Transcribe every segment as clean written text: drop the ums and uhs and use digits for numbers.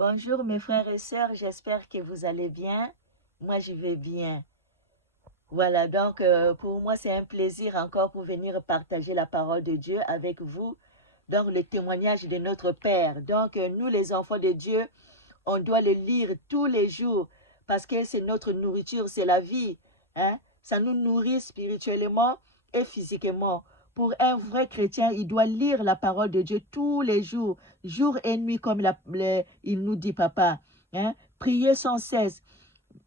Bonjour mes frères et sœurs, j'espère que vous allez bien. Moi, je vais bien. Voilà, donc pour moi, c'est un plaisir encore pour venir partager la parole de Dieu avec vous, donc le témoignage de notre Père. Donc nous, les enfants de Dieu, on doit le lire tous les jours parce que c'est notre nourriture, c'est la vie. Hein? Ça nous nourrit spirituellement et physiquement. Pour un vrai chrétien, il doit lire la parole de Dieu tous les jours, jour et nuit, comme il nous dit papa. Hein? Prier sans cesse,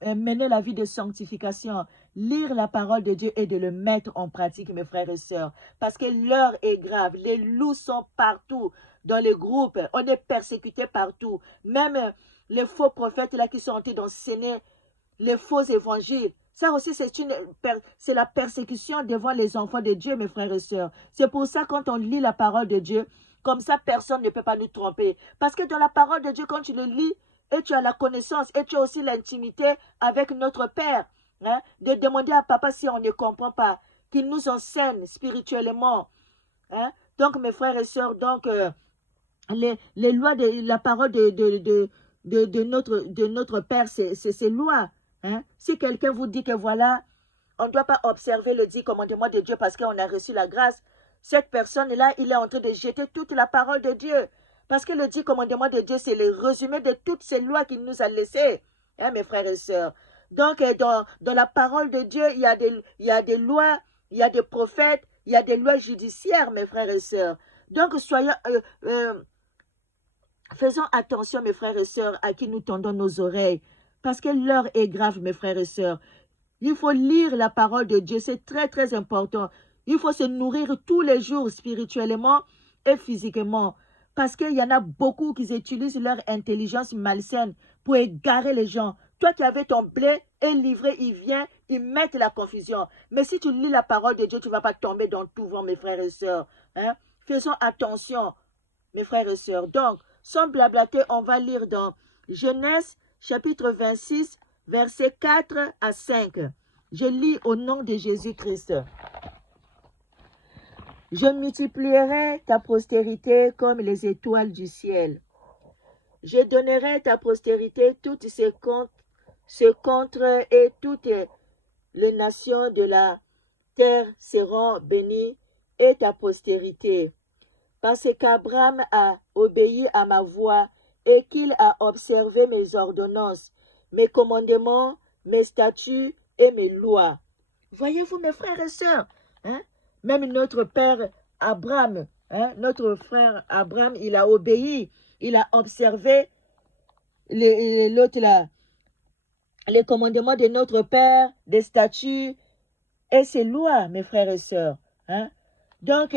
mener la vie de sanctification, lire la parole de Dieu et de le mettre en pratique, mes frères et sœurs. Parce que l'heure est grave. Les loups sont partout dans les groupes. On est persécuté partout. Même les faux prophètes là qui sont en train d'enseigner les faux évangiles. Ça aussi, c'est la persécution devant les enfants de Dieu, mes frères et sœurs. C'est pour ça, quand on lit la parole de Dieu, comme ça, personne ne peut pas nous tromper. Parce que dans la parole de Dieu, quand tu le lis, et tu as la connaissance, et tu as aussi l'intimité avec notre Père, hein, de demander à Papa si on ne comprend pas, qu'il nous enseigne spirituellement. Hein. Donc, mes frères et sœurs, donc, les lois de la parole de notre Père, c'est ces lois. Hein? Si quelqu'un vous dit que voilà, on ne doit pas observer le 10 commandements de Dieu parce qu'on a reçu la grâce, cette personne-là, il est en train de jeter toute la parole de Dieu. Parce que le 10 commandements de Dieu, c'est le résumé de toutes ces lois qu'il nous a laissées, hein, mes frères et sœurs. Donc, dans la parole de Dieu, il y a des lois, il y a des prophètes, il y a des lois judiciaires, mes frères et sœurs. Donc, faisons attention, mes frères et sœurs, à qui nous tendons nos oreilles. Parce que l'heure est grave, mes frères et sœurs. Il faut lire la parole de Dieu, c'est très très important. Il faut se nourrir tous les jours spirituellement et physiquement. Parce qu'il y en a beaucoup qui utilisent leur intelligence malsaine pour égarer les gens. Toi qui avais ton blé, un livret, il vient, ils mettent la confusion. Mais si tu lis la parole de Dieu, tu ne vas pas tomber dans tout vent, mes frères et sœurs. Hein? Faisons attention, mes frères et sœurs. Donc, sans blablater, on va lire dans Genèse chapitre 26, versets 4 à 5. Je lis au nom de Jésus-Christ. Je multiplierai ta postérité comme les étoiles du ciel. Je donnerai ta postérité toutes ces contre et toutes les nations de la terre seront bénies et ta postérité. Parce qu'Abraham a obéi à ma voix et qu'il a observé mes ordonnances, mes commandements, mes statuts et mes lois. Voyez-vous, mes frères et sœurs, hein? Même notre père Abraham, hein? Notre frère Abraham, il a obéi, il a observé l'autre là, les commandements de notre père, des statuts et ses lois, mes frères et sœurs. Hein? Donc,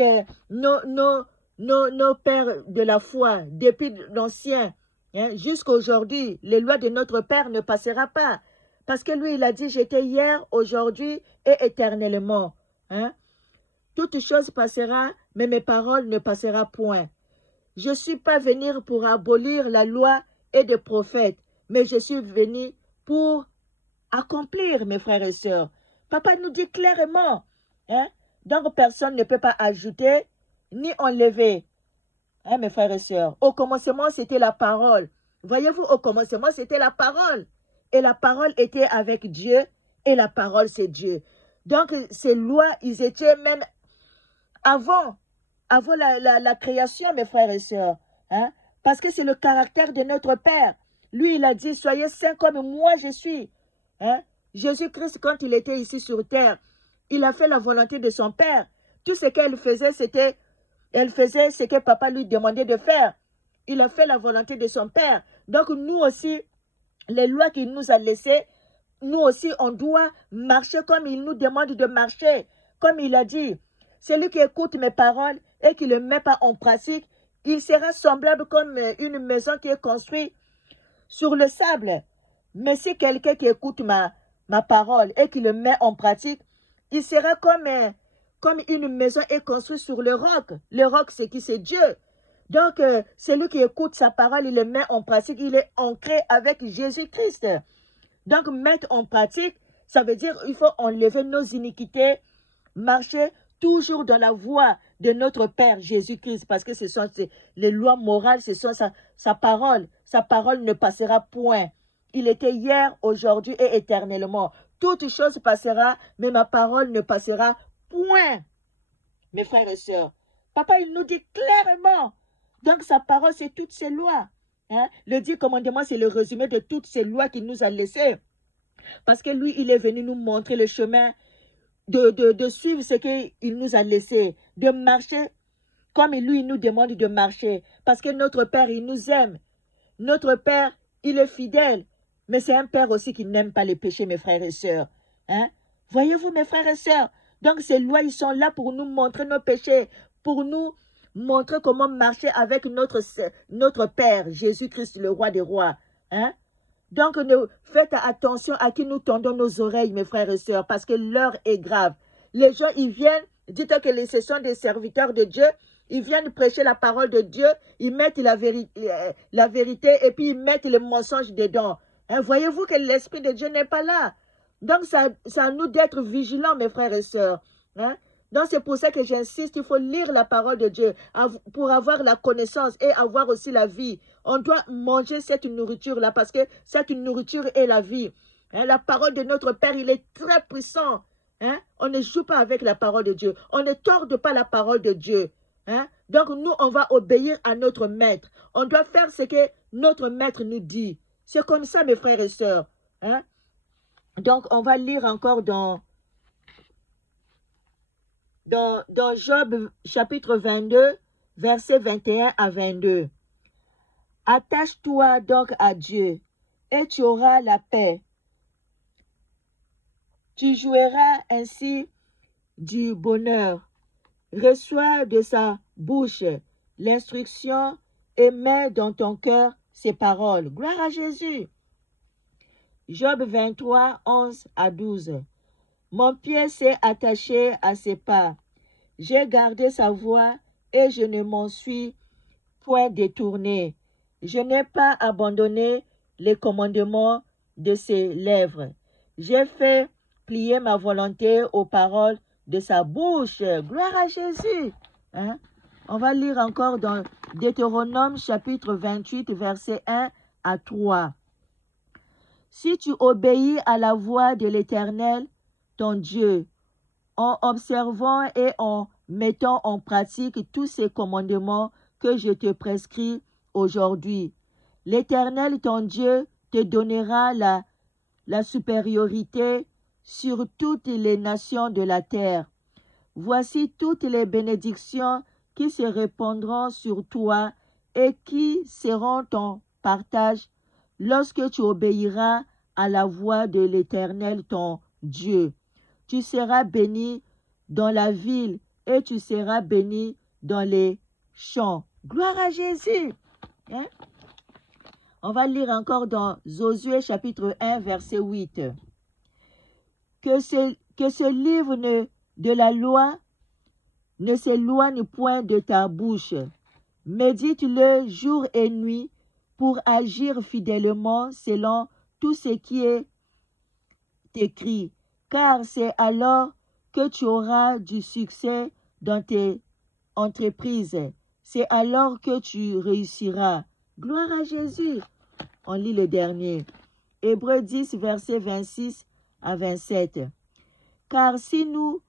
nos pères de la foi, depuis l'ancien, hein, jusqu'à aujourd'hui, les lois de notre Père ne passera pas. Parce que lui, il a dit, j'étais hier, aujourd'hui et éternellement. Hein. Toute chose passera, mais mes paroles ne passeront point. Je ne suis pas venu pour abolir la loi et des prophètes, mais je suis venu pour accomplir, mes frères et sœurs. Papa nous dit clairement, hein, donc personne ne peut pas ajouter ni enlever. Hein, mes frères et sœurs, au commencement, c'était la parole. Voyez-vous, au commencement, c'était la parole. Et la parole était avec Dieu, et la parole, c'est Dieu. Donc, ces lois, ils étaient même avant la création, mes frères et sœurs. Hein? Parce que c'est le caractère de notre Père. Lui, il a dit, soyez saints comme moi je suis. Hein? Jésus-Christ, quand il était ici sur terre, il a fait la volonté de son Père. Tout ce qu'elle faisait, elle faisait ce que papa lui demandait de faire. Il a fait la volonté de son Père. Donc nous aussi, les lois qu'il nous a laissées, nous aussi, on doit marcher comme il nous demande de marcher. Comme il a dit, celui qui écoute mes paroles et qui ne les met pas en pratique, il sera semblable comme une maison qui est construite sur le sable. Mais si quelqu'un qui écoute ma parole et qui le met en pratique, il sera comme une maison est construite sur le roc. Le roc, c'est qui? C'est Dieu. Donc, celui qui écoute sa parole, il le met en pratique, il est ancré avec Jésus-Christ. Donc, mettre en pratique, ça veut dire qu'il faut enlever nos iniquités, marcher toujours dans la voie de notre Père Jésus-Christ, parce que ce sont les lois morales, ce sont sa parole, sa parole ne passera point. Il était hier, aujourd'hui et éternellement. Toute chose passera, mais ma parole ne passera point. Mes frères et sœurs, papa, il nous dit clairement. Donc, sa parole, c'est toutes ses lois. Hein? Le 10 commandements, c'est le résumé de toutes ces lois qu'il nous a laissées. Parce que lui, il est venu nous montrer le chemin de suivre ce qu'il nous a laissé, de marcher comme lui, il nous demande de marcher. Parce que notre Père, il nous aime. Notre Père, il est fidèle. Mais c'est un Père aussi qui n'aime pas les péchés, mes frères et sœurs. Hein? Voyez-vous, mes frères et sœurs? Donc, ces lois, ils sont là pour nous montrer nos péchés, pour nous montrer comment marcher avec notre Père, Jésus-Christ, le roi des rois. Hein? Donc, faites attention à qui nous tendons nos oreilles, mes frères et sœurs, parce que l'heure est grave. Les gens, ils viennent, dites que ce sont des serviteurs de Dieu, ils viennent prêcher la parole de Dieu, ils mettent la vérité et puis ils mettent le mensonge dedans. Hein, voyez-vous que l'Esprit de Dieu n'est pas là. Donc, c'est à nous d'être vigilants, mes frères et sœurs. Hein? Donc, c'est pour ça que j'insiste, il faut lire la parole de Dieu pour avoir la connaissance et avoir aussi la vie. On doit manger cette nourriture-là parce que cette nourriture est la vie. Hein? La parole de notre Père, il est très puissant. Hein? On ne joue pas avec la parole de Dieu. On ne torde pas la parole de Dieu. Hein? Donc, nous, on va obéir à notre maître. On doit faire ce que notre maître nous dit. C'est comme ça, mes frères et sœurs. Hein? Donc, on va lire encore dans Job chapitre 22, versets 21 à 22. Attache-toi donc à Dieu et tu auras la paix. Tu jouiras ainsi du bonheur. Reçois de sa bouche l'instruction et mets dans ton cœur ses paroles. Gloire à Jésus. Job 23, 11 à 12. Mon pied s'est attaché à ses pas. J'ai gardé sa voix et je ne m'en suis point détourné. Je n'ai pas abandonné les commandements de ses lèvres. J'ai fait plier ma volonté aux paroles de sa bouche. Gloire à Jésus. Hein? On va lire encore dans Deutéronome chapitre 28, verset 1 à 3. Si tu obéis à la voix de l'Éternel, ton Dieu, en observant et en mettant en pratique tous ces commandements que je te prescris aujourd'hui, l'Éternel, ton Dieu, te donnera la supériorité sur toutes les nations de la terre. Voici toutes les bénédictions qui se répandront sur toi et qui seront ton partage lorsque tu obéiras à la voix de l'Éternel ton Dieu. Tu seras béni dans la ville et tu seras béni dans les champs. Gloire à Jésus. Hein? On va lire encore dans Josué chapitre 1, verset 8. Que ce livre de la loi ne s'éloigne point de ta bouche. Médite-le jour et nuit pour agir fidèlement selon tout ce qui est écrit, car c'est alors que tu auras du succès dans tes entreprises. C'est alors que tu réussiras. Gloire à Jésus. On lit le dernier. Hébreux 10, versets 26 à 27. Car si nous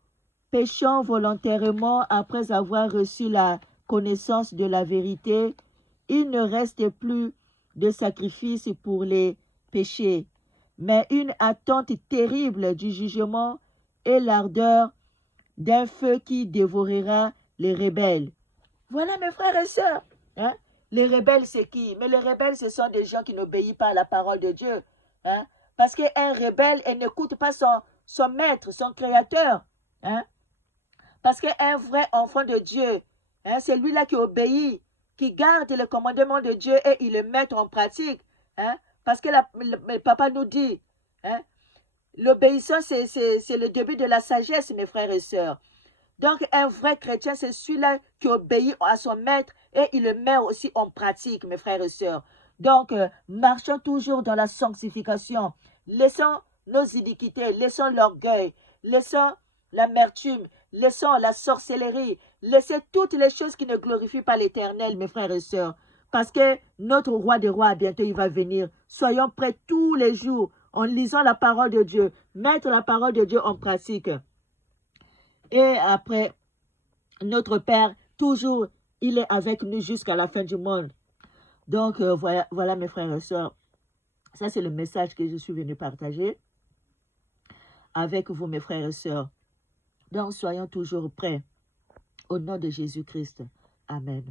péchons volontairement après avoir reçu la connaissance de la vérité, il ne reste plus de sacrifice pour les péchés, mais une attente terrible du jugement et l'ardeur d'un feu qui dévorera les rebelles. Voilà mes frères et sœurs. Hein? Les rebelles, c'est qui? Mais les rebelles, ce sont des gens qui n'obéissent pas à la parole de Dieu. Hein? Parce qu'un rebelle, il n'écoute pas son maître, son créateur. Hein? Parce qu'un vrai enfant de Dieu, hein, c'est lui-là qui obéit, qui garde le commandement de Dieu et il le met en pratique. Hein? Parce que le papa nous dit, hein, l'obéissance, c'est le début de la sagesse, mes frères et sœurs. Donc, un vrai chrétien, c'est celui-là qui obéit à son maître et il le met aussi en pratique, mes frères et sœurs. Donc, marchons toujours dans la sanctification. Laissons nos iniquités, laissons l'orgueil, laissons l'amertume, laissons la sorcellerie, laissez toutes les choses qui ne glorifient pas l'Éternel, mes frères et sœurs. Parce que notre roi des rois, bientôt, il va venir. Soyons prêts tous les jours en lisant la parole de Dieu. Mettre la parole de Dieu en pratique. Et après, notre Père, toujours, il est avec nous jusqu'à la fin du monde. Donc, voilà mes frères et sœurs. Ça, c'est le message que je suis venu partager avec vous, mes frères et sœurs. Donc, soyons toujours prêts. Au nom de Jésus-Christ. Amen.